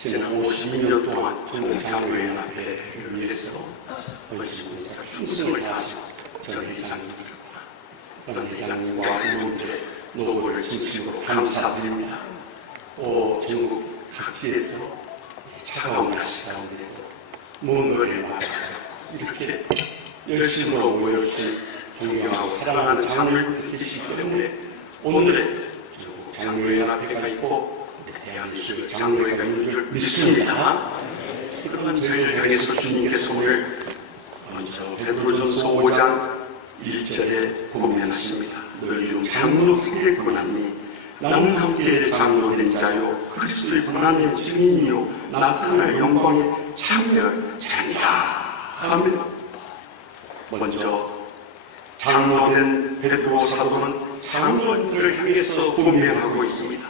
지난 52년 동안 전국 장로연합회를 위해서 헌신봉사 충성을 다하신 전 회장님들과 전 회장님과 부모님들의 노고를 진심으로 감사드립니다. 또 전국 각지에서 차가운 날씨 가운데도 먼 거리를 맞아서 이렇게 열심으로 모여주신 존경하고 사랑하는 장로님들 계시기 때문에 오늘의 전국 장로연합회가 있고 대한민국 장로회가 있는 줄 믿습니다. 그러면 저희를 향해서 주님께서 오늘 먼저 베드로전서 5장 1절에 고면하십니다. 너희 중 장로회에 권하니 나는 함께 장로된 자요 그리스도의 권한의 증인이요 나타날 영광의 참여자니라. 아멘. 먼저 장로된 베드로 사도는 장로들을 향해서 고면하고 있습니다.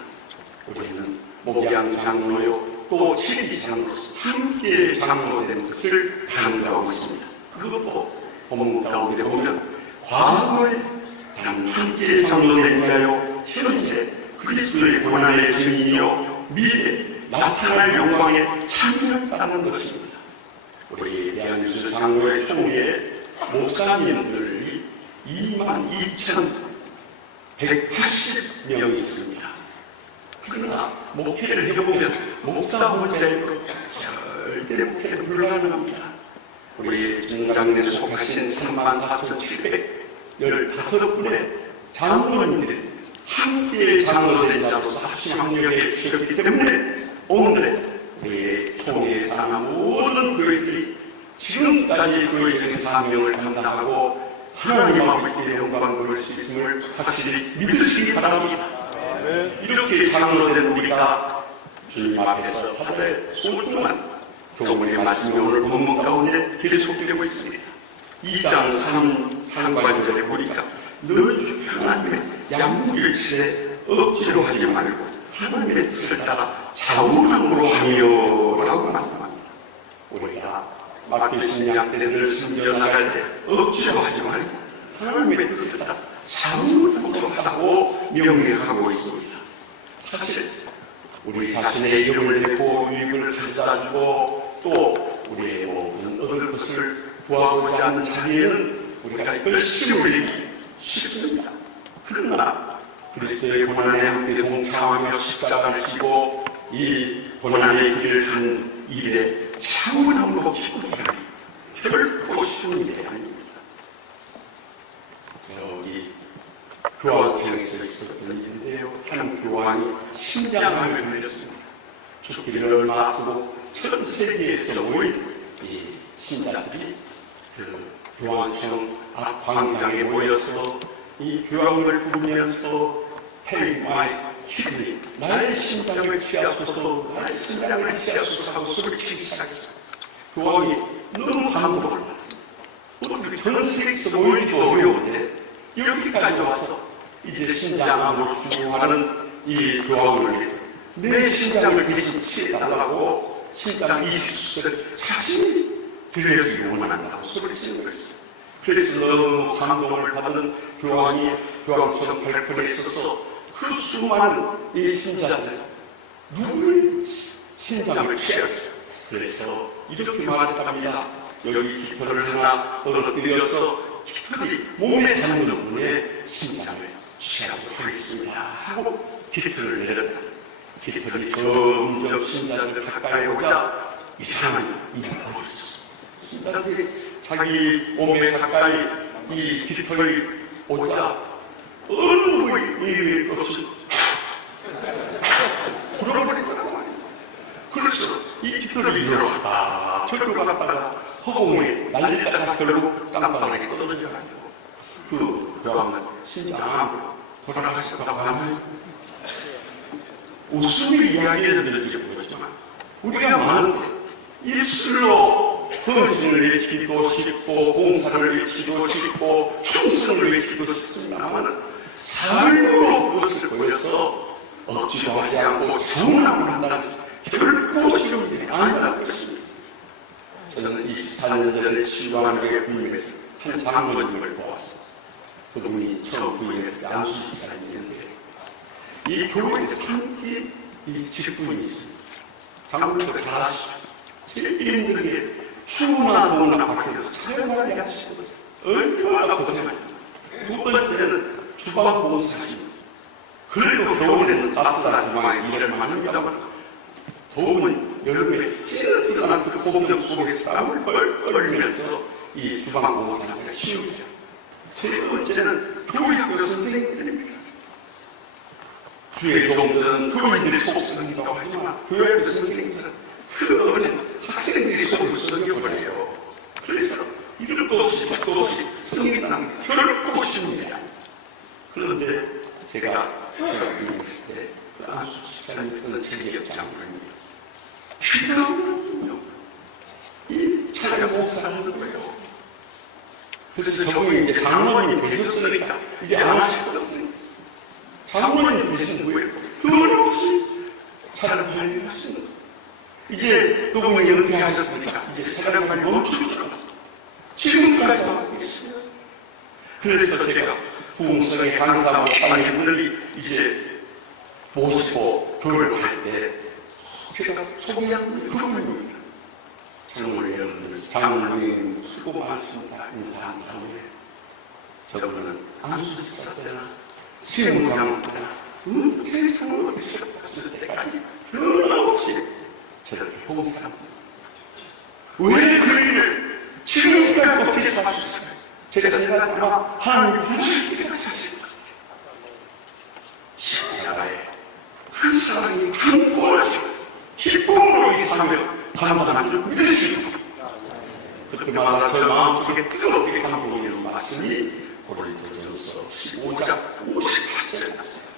우리는 목양 장로요 또 칠기 장로로서 함께 장로된 것을 강조하고 있습니다. 그것도 본문 가운데 보면 과거에 함께 장로된 자요 현재 그리스도의 고난의 증인이요 미래 나타날 영광에 참여자는 것입니다. 우리 대한민국 장로의 총회 목사님들이 22,180명이 있습니다. 그러나 목회를 해보면 목사 혼자로 절대 목회는 불가능합니다. 우리 정당에 속하신 34,715분의 장로님들이 함께 장로된 자로서 합심합력해 주셨기 때문에 오늘의 우리 총회에서 모든 교회들이 지금까지 교회적인 사명을 감당하고 하나님 아버지의 영광을 누릴 수 있음을 확실히 믿으시기 바랍니다. 이렇게 장로된 우리가 주님 앞에서 받을 소중한 교훈의 말씀이 오늘 본문 가운데 계속되고 있습니다. 2장 3관절에 보니까 너희 중 하나님의 양육을 치되 억지로 하지 말고 하나님의 뜻을 따라 자원함으로 하며라고 말씀합니다. 우리가 맡기신 양떼들을 섬겨나갈 때 억지로 하지 말고 하나님의 뜻을 따라 자원함으로 하라고 명령하고 있습니다. 사실 우리 자신의 이름을 내고 유익을 가져다주고 또 우리의 모든 얻을 것을 구하고자 하는 자리에는 우리가 열심히 올리기 쉽습니다. 그러나 그리스도의 고난에 함께 동참하며 십자가를 지고 이 고난의 길을 간 일에 차원함으로 기쁘다니 결코 쉬운 일이 아닙니다. 여기 교황청에서 있었던 일인데요. 한 교황이 심장암을 걸렸습니다. 죽기를 얼마 앞두고 전 세계에서 모인 이 신자들이 그 교황청 앞 광장에 모여서 이 교황을 부르면서 Take my kidney, 나의 심장을 취하소서, 나의 심장을 취하소서 하고 소리치기 시작했습니다. 교황이 너무 감동을 받았습니다. 어떻게 전 세계에서 모이기도 어려운데 여기까지 와서 이제 심장암으로 죽어가는 이 교황을 위해서 내 심장을 대신 취해달라고 심장 이식수술을 자신이 들려주기 원한다고 소리치는 것이었어요. 그래서 너무 감동을 받은 교황이 교황청 발표에 있어서 그 수많은 이 신자들 누구의 심장을 취했어요. 그래서 이렇게 말했답니다. 여기 깃털을 하나 떨어뜨려서 깃털이 몸에 닿는 분의 심장을 취하도록 하겠습니다 하고 깃털을 내렸다. 깃털이 점점 신자들 가까이 오자 이상한 일이 벌어졌습니다. 신자들이 자기 몸에 가까이 이 깃털이 오자 어느 일일 없이 불어버리더라고 말입니다. 그래서 이 깃털을 이리로 갔다 저리로 갔다가 허공에 날리다가 결국 땅바닥에 떨어져가지고 그 교황은 심장암으로 돌아가셨다고 하나요? 웃음의 이야기를 들을지 모르지만 우리가 많은데 입술로 헌신을 외치기도 쉽고 봉사를 외치기도 쉽고 충성을 외치기도 쉽습니다만 삶으로 그것을 보여서 억지로 하지 않고 자원함을 한다는 것이 결코 쉬운 일이 아니라는 것입니다. 저는 24년 전에 치유하는데 부임해서 한 장로님을 보았습니다. 그분이 처음 부임했을 때 안수 집사님이었는데 이 교회에 3기의 이 직분이 있습니다. 장로님도 잘 아시죠? 제일 힘든 게 추우나 더우나 밖에서 촬영을 해야 하시거든요. 얼마나 고생합니다. 두 번째는 주방 봉사입니다. 그래도 겨울에는 따뜻한 주방에서 일을 많이 한다고 더우면 여름에 찌르지도 그 공경 속에서 땀을 뻘뻘 흘리면서 이 주방 봉사가 쉬웁니다. 세 번째는 교육학교 선생님들입니다. 주의 종들은 교인들이 속썩이기도 하지만 교육학교 선생님들은 그 어린 학생들이 속을 썩여버려요. 그래서 이름도 없이 것도 없이 성인당 결코 쉽니다. 그런데 제가 미국 있을 때 그 안수 집사님이었던 제기업장입니다. 필요하군요. 이 촬영 목사하는 거예요. 그래서 저분이 이제 장로님이 되셨으니까 이제 안 하실 것 같습니다. 장로님이 되신 후에 돈 없이 촬영할 일을 하시는 거예요. 이제 그분이 은퇴하셨으니까 이제 촬영을 멈출 줄 알았어요. 지금까지도 하고 계시요. 그래서 제가 부흥성의 강사 목사님들이 이제 모시고 교육할 때 제가 소개한 그분입니다. 장로를 열면서 장로님 수고 많으십니다. 인사합니다. 저분은 안수 집사 때나 시무장 때나 은퇴장로 되셨을 때까지 변함없이 저렇게 봉사합니다. 왜 그 일을 지금까지 계속 하셨어요? 제가 생각하면 한 90대까지 하실 것 같아요. 십자가에 그 사랑이 강권하시고 기쁨으로 이 삶을 감당하는 줄 믿으시고 그때마다 저 마음속에 뜨겁게 감동이는 말씀이 고린도전서 15장 58절에 있습니다.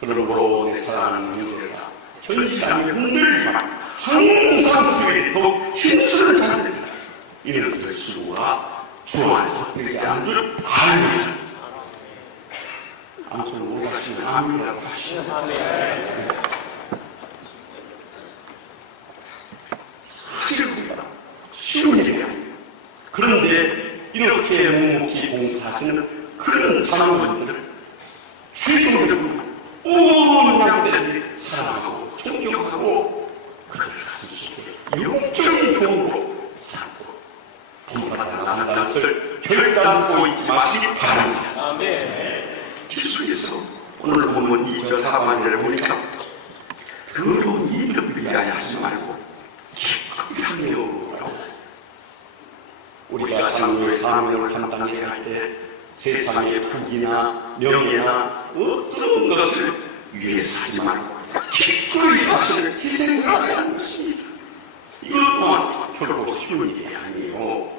그러므로 내 사랑하는 형제들아 전시장이 흔들리지만 항상 주의 더욱 힘쓰는 자들이다. 이는 그 주가 주 안에서 되지 않는 줄 압니다. 아무튼 못하시면 아멘이라고 하시죠. 사실 우리가 쉬운 일이야. 그런데 이렇게 묵묵히 봉사하시는 그런 장로님들 주의종들은 온 양대들이 사랑하고 존경하고 그들의 가슴 속에 영적인 교훈으로 살고 본받아 나간다는 것을 결단코 잊지 마시기 바랍니다. 기수에서 오늘 보면 2절 하반절을 보니까 더러운 이득을 위하여 하지 말고 기꺼이 하려고 했어요. 우리가 장로의 사명을 감당해야 할 때 세상의 부귀나 명예나 어떤 것을 위해서 하지 말고 기꺼이 자신을 희생하게 하는 것입니다. 이것 또한 결코 쉬운 일이 아니에요.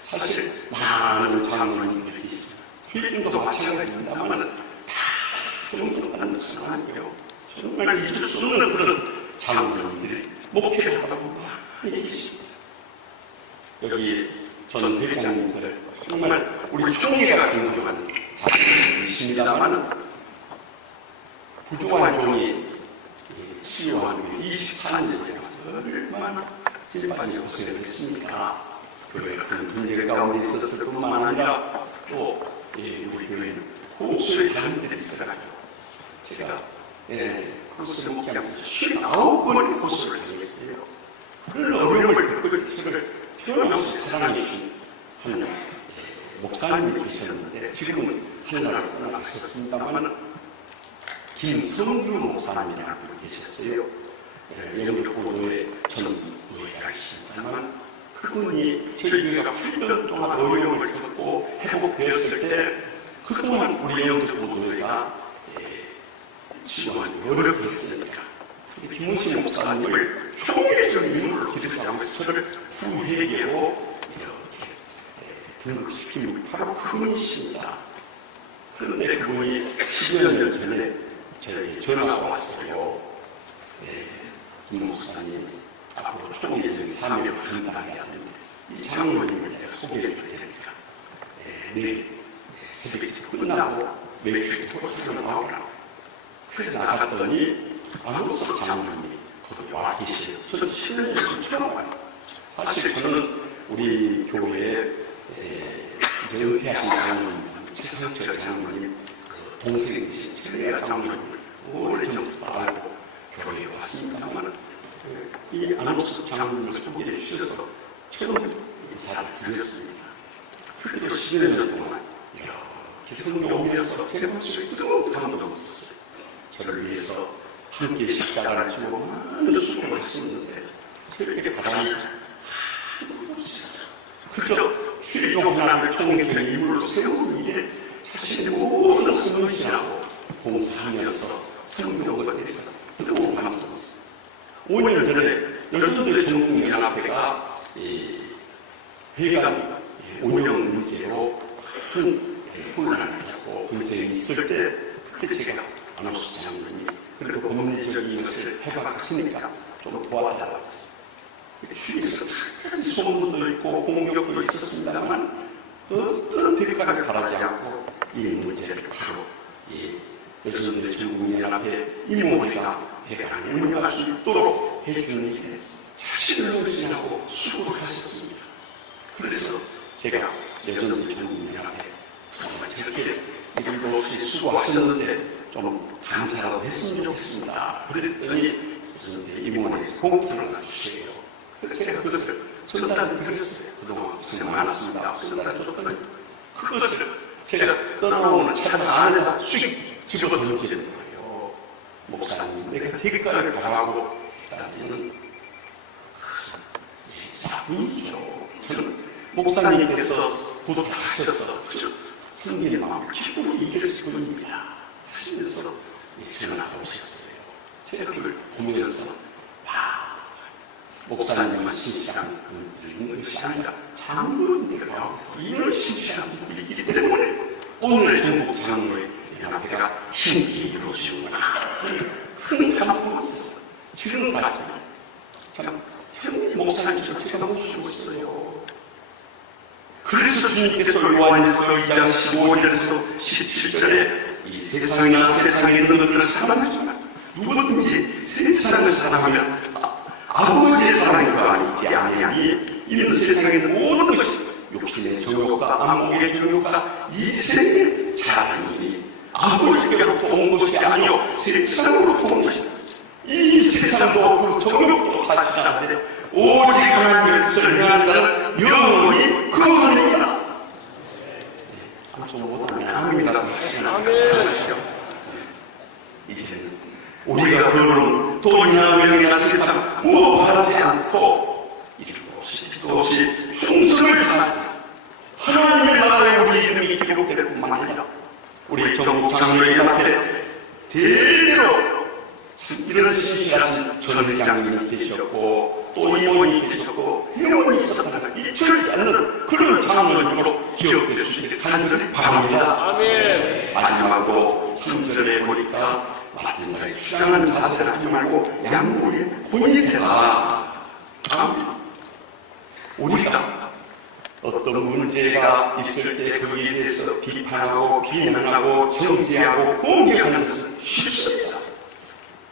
사실 많은 장로님들이 계시죠. 주인도 마찬가지입니다만 다 정도라는 것은 아니에요. 정말 잊을 수 없는 그런 장로님들이 목회를 하다 보면 많이 계십니다. 여기 전 회장님들 정말 우리 총회가 존경하는 장로님들이십니다만 부족한 종이 치유한 후에 24년이 지나서 얼마나 찐빨리 고생을 했습니까? 교회가 큰 문제 가운데 있었을 뿐만 아니라 또 우리 교회는 호소의 단들이 있어가지고 제가 그것을 목회하면서 59번의 호소를 당했어요. 그런 어려움을 겪을 때 저를 변함없이 사랑해 주신 한 목사님이 계셨는데 지금은 하늘나라로 떠나가셨습니다만 김성규 목사님이라는 분이 계셨어요. 영국 보도에 저는 의뢰하십니다만 그분이 저희 교회가 8년 동안 어려움을 겪고 회복되었을 때 그동안 우리 영국 보도회가 지원이 어렵게 했으니까 김문식 목사님을 총회적 인물로 기르자고 해서 저를 부회계로 이렇게 등극시킨 바로 그분이십니다. 그런데 그분이 10여 년 전에 저에게 전화가 왔어요. 김 목사님 앞으로 총회적인 사명을 감당해야 되는데 이 장로님을 내가 소개해 줄 테니까 내일 새벽에 끝나고 매일 호텔로 나오라고. 그래서 나갔더니 안홍석 장로님이 거기 와 계세요. 저는 10년 전 처음 봤어요. 사실 저는 우리 교회에 이제 은퇴하신 장로님 최성철 장로님 그 동생이신 최래아 장로님을 오래전부터 알고 교회에 왔습니다만 이 안옥섭 장로님을 소개해 주셔서 처음 인사를 드렸습니다. 그대로 10여 년 동안 이렇게 성령이 오면서 제 마음속에 뜨거운 감동이 있었어요. 저를 위해서 함께 십자가를 지고 많은 수고를 하셨는데 저에게 바람이 아무것도 없었어요. 그저 최종 하나님을 총회의 임무로 세우는 일에 자신의 모든 성실하고 봉사하면서 성령 것에서 뜨거운 감동이었어요. 5년 전에 열도대 전국연합회가 회관 운영 문제로 큰 혼란을 하고 분쟁이 있을 때 그때 제가 안옥섭 장로님이 그래도 법리적인 것을 해박하시니까 좀 도와달라고 했어요. 주위에서 소문도 있고 공격도 있었습니다만 어떤 대가를 바라지 않고 이 문제를 바로 여전대 전국연합회 임원회가 회관을 운영할 수 있도록 해주는 일에 자신을 의심하고 수고를 하셨습니다. 그래서 제가 여전대 전국연합회 정말 저렇게 일도 없이 수고하셨는데 좀 감사라도 했으면 좋겠습니다. 그랬더니 여전대 임원회에서 봉투를 주세요. 그래서 제가 그것을 전달을 드렸어요. 그동안 고생 많았습니다. 전달을 줬더니 그것을 제가 떠나오는 차량 안에다 쑥 집어 던지는 거예요. 목사님, 내가 대가를 바라고 있다면 그것은 사분이죠. 저는 목사님께서 부탁하셔서 성민의 마음을 기쁨으로 이겼을 뿐입니다 하시면서 전화가 오셨어요. 제가 그걸 보면서 목사님만 신실한 분들인 것이 아니라 장로님들과 이를 신실한 분들이기 때문에 오늘 전국 장로의 연합회가 힘이 이루어지구나 큰 감동을 썼어요. 지금까지 참 형님 목사님처럼 제가 모시고 있어요. 그래서 주님께서 요한일서 2장 15절에서 17절에 이 세상이나 세상에 있는 것들을 사랑하지만 누구든지 세상을 사랑하면 아버지의 사랑이 그 안에 있지 아니하니 이는 세상에 있는 모든 것이 욕심의 정욕과 안목의 정욕과 이생의 자랑이니 아버지께로부터 온 것이 아니요 세상으로부터 온 것이다. 이 세상도 그 정욕도 다 지나는데 오직 하나님의 뜻을 행하는 자는 영원히 거하리라. 좀 못하면 아멘이라도 하시죠. 이제는 우리가 더러운 돈이나 명이나 세상 무엇 바라지 않고 일도 없이 피도 없이 충성을 다하는 하나님의 나라에 우리 이름이 기록될 뿐만 아니라 우리 전국 장로의 앞에 대대로 이런 신실하신 전회장님이 계셨고 또 임원이 계셨고 회원이 있었다는 잊혀지지 않는 그런 장로님으로 기억될 수 있게 간절히 바랍니다. 아멘. 마지막으로 3절에 보니까 맡은 자의 주장하는 자세를 하지 말고 양보의 본이 되라. 아멘. 우리가 어떤 문제가 있을 때 거기에 대해서 비판하고 비난하고 정죄하고 공격하는 것은 쉽습니다.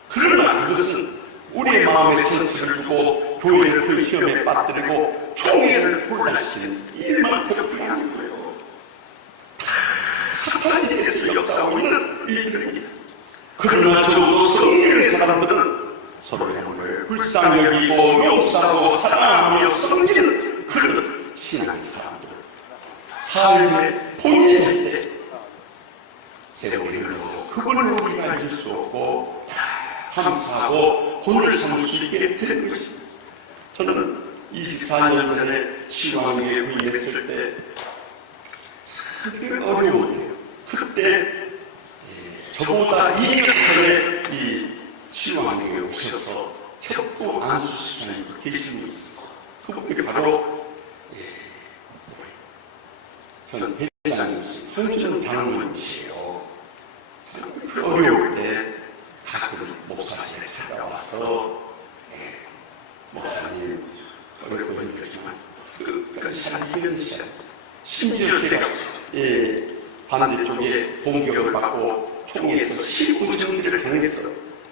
그러나 그것은 우리의 마음에 상처를 주고 교회를 그 시험에 빠뜨리고 총회를 혼란시키는 일만 불행한 거예요. 다 사탄에게서 역사하고 있는 일들입니다. 그러나 적어도 성령의 사람들은 서로의 몸을 불쌍히 여기고 용서하고 사랑하며 섬기는 그런 신앙의 사람들 삶의 본이 될 때 세월이 흘러도 그분을 우리가 잊을 수 없고 감사하고 본을 삼을 수 있게 되는 것입니다. 저는 24년 전에 치유왕에게 부임했을 때 되게 어려운데요. 그때 저보다 2년 전에 이 치유왕에게 오셔서 협도 안수시간이 계신 분이 있었어요. 그분이 바로 현 회장님이신 현준 장로님이시에요. 그 어려울 때 가끔 목사님을 찾아와서 목사님 어렵고 힘들지만 끝까지 잘 이겨내시잖아요. 심지어 제가 반대쪽에 공격을 받고 총에서 19정지를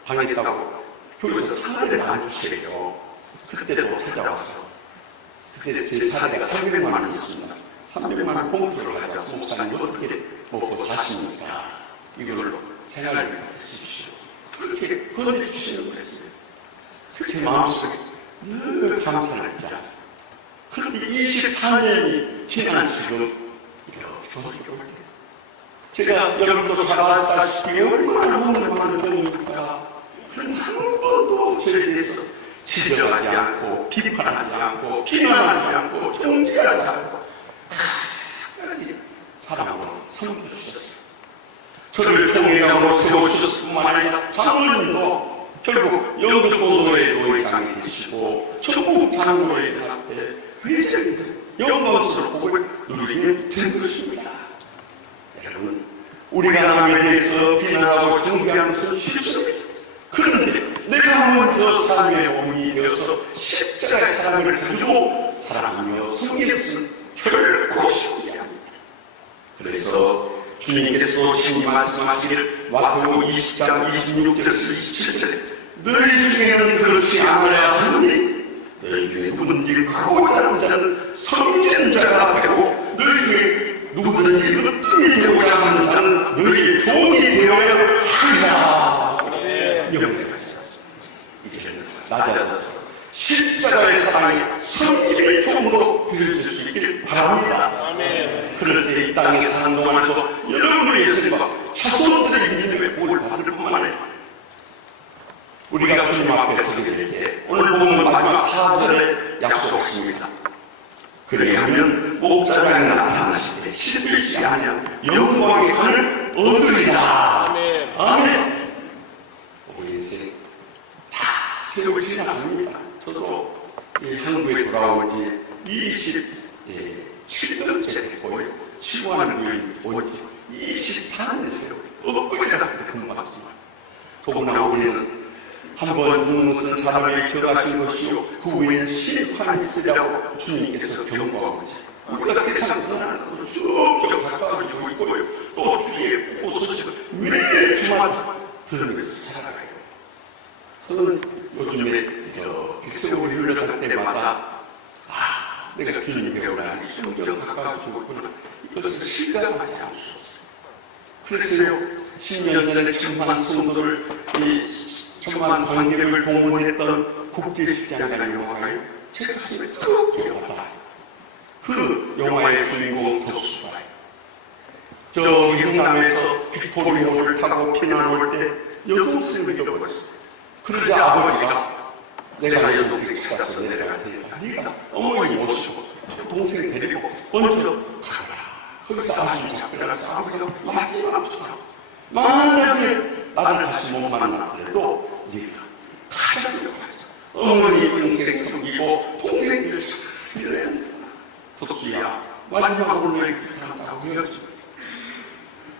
당했다고 교회에서 사례를 안 주세요. 그때도 찾아와서 그때 제 사례가 300만 원 있습니다. 300만 원 봉투를 가져와서 목사님 어떻게 먹고 사십니까? 이걸로 생활을 쓰십시오. 그렇게 건네주시는 거였어요. 제 마음속에 늘 감사를 했지 않습니까? 그런데 24년이 지난 지금 이렇게 돌이켜볼 때 제가 여러분도 잘 아시다시피 얼마나 많은 경우입니까? 그런데 한 번도 저에 대해서 지적하지 않고 비판하지 않고 비난하지 않고 정죄하지 않고 끝까지 사랑으로 섬겨주셨어요. 저를 총회장으로 세워주셨을 뿐만 아니라 장로님도 결국 영등포노회의 장이 되시고 전국 장로회장한테 회장이 영광스러운 복을 누리게 된 것입니다. 여러분, 우리가 남에 대해서 비난하고 정죄하는 것은 쉽습니다. 그런데 내가 먼저 삶의 원인이 되어서 십자가의 사랑을 가지고 사랑하며 섬기는 것은 결코 쉽지 않습니다. 그래서 주님께서 친히 말씀하시기를 마태복음 20장 26절에서 27절에 너희 중에는 그렇지 않아야 하느니 너희 중에 누구든지 크고 작은 자는 섬기는 자가 되고 너희 중에 누구든지 으뜸이 되고자 하는 자는 너희의 종이 되어야 하리라. 명령하셨습니다. 이제는 낮아져서 십자가의 사랑이 섬김의 종으로 부여질 수 있기를 바랍니다. 아멘. 그럴 때 이 땅에 사는 동안에도 여러분의 예수님과 자손들의 믿음의 복을 받을 뿐만 아니라 우리가 주님 앞에 서게 될 때 오늘 보면 마지막 4절에 약속하십니다. 그리하면 목자가 나타나실 때 시들지 아니하며 영광의 하늘 얻으리라. 아멘. 아멘. 우리 인생 다 세월 지나갑니다. 저도 이 한국에 돌아온 지 27년째 됐고요. 치료하는 온지 24년 됐어요. 엊그제 같은 금방지만 더구나 우리는 한번 죽는 사람에게 들어가신 것이요 그 후에는 심판이 있으라고 주님께서 경고하고 있어요. 우리가 세상 고난을 쭉쭉 가까워지고 있고요. 또 주의 보소식을 매 주마다 들으면서 살아가요. 저는 요즘에 이렇게 세월이 흘러갈 때마다 내가 주님 배우라니 성경 가까워지고 있구나. 이것을 실감하지 않을 수 없어요. 그래서요 10년 전에 천만 성도를 천만 관객을 동원했던 국제시장이라는 영화가요 제 가슴에 뜨겁게 와닿아요. 그 영화의 주인공 덕수가 저 영남에서 빅토리아호를 타고 피난 올 때 여동생을 잃어버렸어요. 그러자 아버지가 내가 여동생 찾아서 내려갈 테니까 네가 어머니 모시고 동생 데리고 먼저 가라. 거기서 아주 작별하면서 아버지가 마지막 부탁 만약에 나를 다시 못 만나더라도 네가 가장 요구하자. 어머니 동생 섬기고 동생들을 잘 기도해야 한다. 덕수야 마지막으로 너희 부탁한다고 헤어집니다.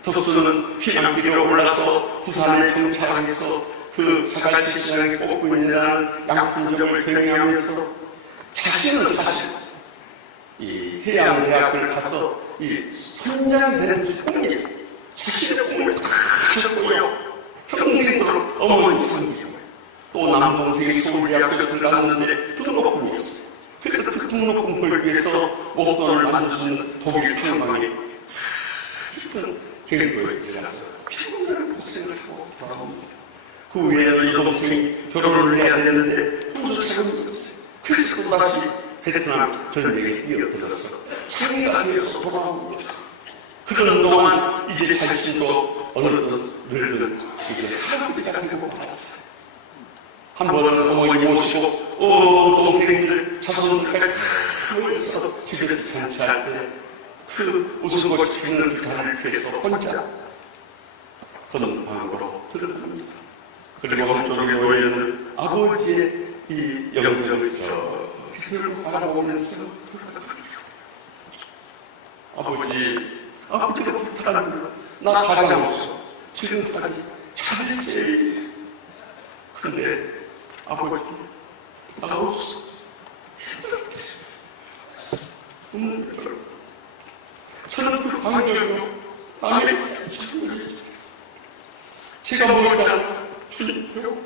덕수는 피난길에 올라서 부산에 정착해서 그 자갈치 시장에 꽂고 있는 양품점을 경영하면서 자신은 사실 이 해양대학을 가서 이 선장이 되는 꿈이 있어요. 자신의 꿈을 다 가졌고요. 평생도록 어머니 섬기고 또 남동생이 서울대학교에 들어갔는데 등록금이었어요. 그래서 그 등록금 벌기 위해서 목돈을 만들 수 있는 독일 평방에 깊은 계획도에 들어가서 피곤한 고생을 하고 돌아옵니다. 그 후에는 여동생이 결혼을 해야 되는데 혼자 자금이 없어요. 그래서 또다시 베트남 전쟁에 뛰어들어서 장애가 되어서 돌아옵니다. 그러는 동안 이제 자신도 어느덧 늙은 이제 할아버지가 되고 말았어요. 한 번은 어머니 모시고 동생들 자손들까지 다 모여서 집에서 잔치할 때 그 웃음꽃이 피는 그 자리를 피해서 혼자 건너방으로 들어갑니다. 그리고 한쪽의 노예는 아버지의 이 영정을 들고 바라보면서 아버지가 부탁한다. 나 가장 없어. 지금까지 잘했지. 근데 아버지 나 없어. 힘들었대. 눈물이 떨고 저는 그 광경으로 남의 참을 제가 뭐였다 주님께요.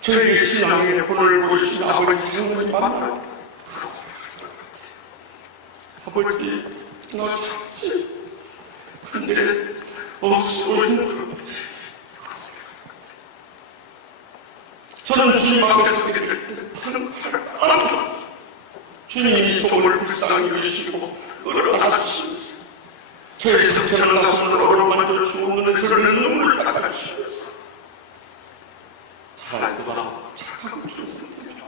저에게 신앙의 본을 보여주신 아버지 장로님 만나러 아버지 나 찾지. 근데 없어 힘들어. 저는 주님 앞에 서게 될 때 다른 팔을 안 펴. 주님이 종을 불쌍히 여기시고 끌어안아 주시면서 저의 상처는 가슴을 어루만져 주옵는 소리는 눈물 닦아주시면서 잘알거다 착하고 충성되라.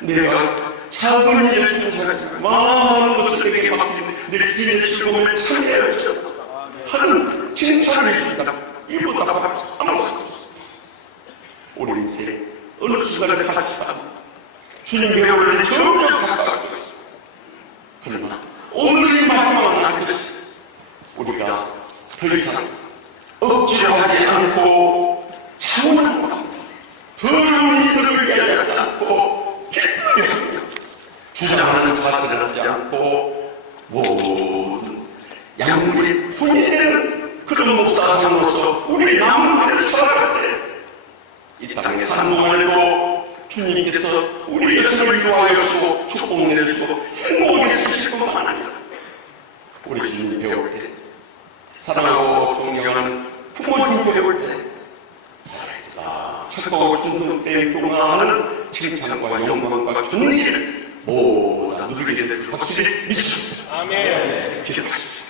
내가 작은 일을 충성하지만 많은 것을 내게 맡기는 내 기회의 즐거움에 참여하여 주셨다 하는 칭찬을 해준다. 이보다 아무것도 없어. 우리 인생 어느 순간에 가시다 주님께 원래 점점 가까워지고 있어. 그러나 오늘이 마지막은 아니듯이 우리가 더 이상 억지로 하지 않고 차분한 마음, 더러운 이들을 위하지 않고 기쁘게 하며 주장하는 자세를 하지 않고 모든 양물이 분이되는 그런 목사상으로서 우리 남은 대를 살아갈 때 이 땅에 사는 동안에도 주님께서 우리 여성을 위로하여 주시고 축복 내주시고 행복하게 쓰실 것만 아니라 우리 주님 배울 때 사랑하고 존경하는 부모님 배울 때 잘했다 착하고 충성된 종아하는 칭찬과 영광과 존귀를 모두 누리게 될 줄 확실히 믿습니다. 아멘. 기도하십시오.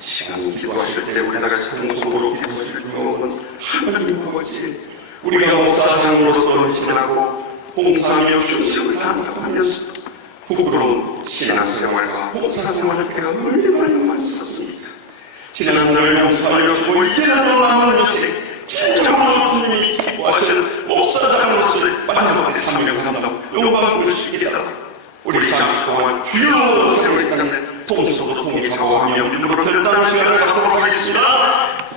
시간 기도하실 때 우리가 참속으로 기도하실 경우는 하나님 아버지 우리가 목사장으로서 헌신하고 봉사하며 충성을 다한다고 하면서도 부끄러운 신앙생활과 봉사생활을 때가 얼마나 많았습니다. 지난날 봉사하여 주고 이제라도 남은 요새 진정으로 주님이 기뻐하시는 목사장으로서의 마지막에 사명을 감당 영광을 주시게 해달라. 우리 잠시 동안 주여 세월이 땅에 동서로 통해 작업하며 믿음으로 결단하는 시간을 갖도록 하겠습니다.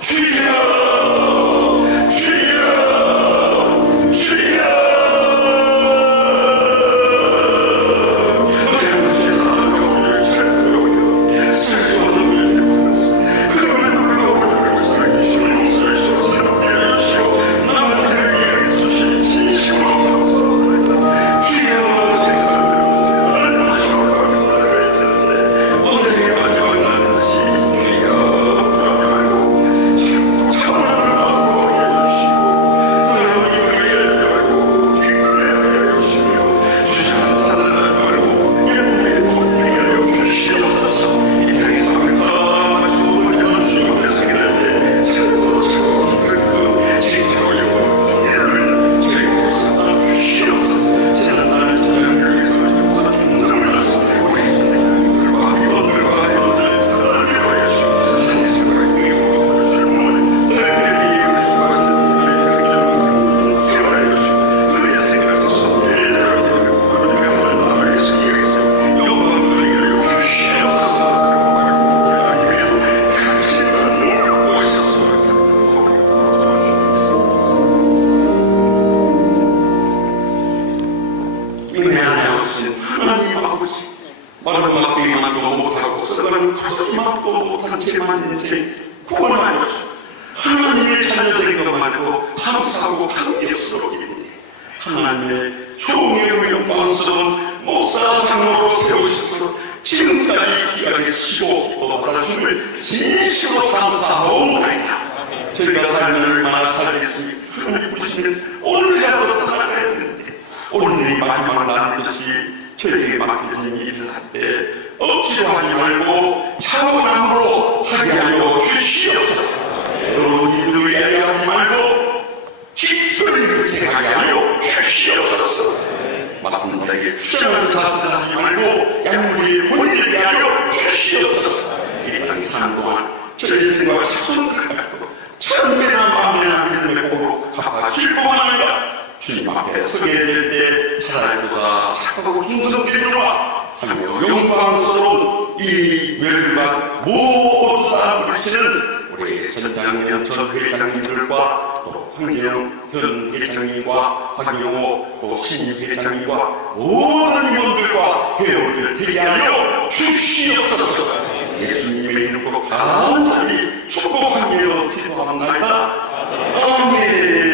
주여 주여 주여 하나님의 자녀된 것만 해도 감사하고 감격스러워 입니다. 하나님의 종의 영광스러운 목사 장로로 세우셔서 지금까지 귀하게 쉬고 기뻐 받아주심을 진심으로 감사하옵나이다. 저희가 살면 얼마나 살겠습니까? 하나님 보시면 오늘이라도 떠나가야 되는데 오늘이 마지막 날인 듯이 저에게 맡겨진 일을 할 때 억지로 하지 말고 차분함으로 하게 하여 주시옵소서. 여러분 이들을 위하여 하지 말고 기쁘게 생각하게 하여 주시옵소서. 맡은 자에게 주장하는 자세를 하지 말고 양무리의 본인을 위하여 주시옵소서. 이 땅에 사는 동안 저희 생각과 자손들을 갖고 천매나 만매나 믿음의 복으로 갚아주실 뿐만 아니라 주님 앞에 서게 될 때 잘할거다 착하고 충성된 종아 하며 영광스러운 이 멸관 모두 다 부르시는 우리 전장년 전 회장님들과 또 황재영 현 회장님과 박영호 또 신입 회장님과 모든 임원들과 회원들 되게 하여 주시옵소서. 예수님의 이름으로 간절히 축복하며 기도합니다. 아멘.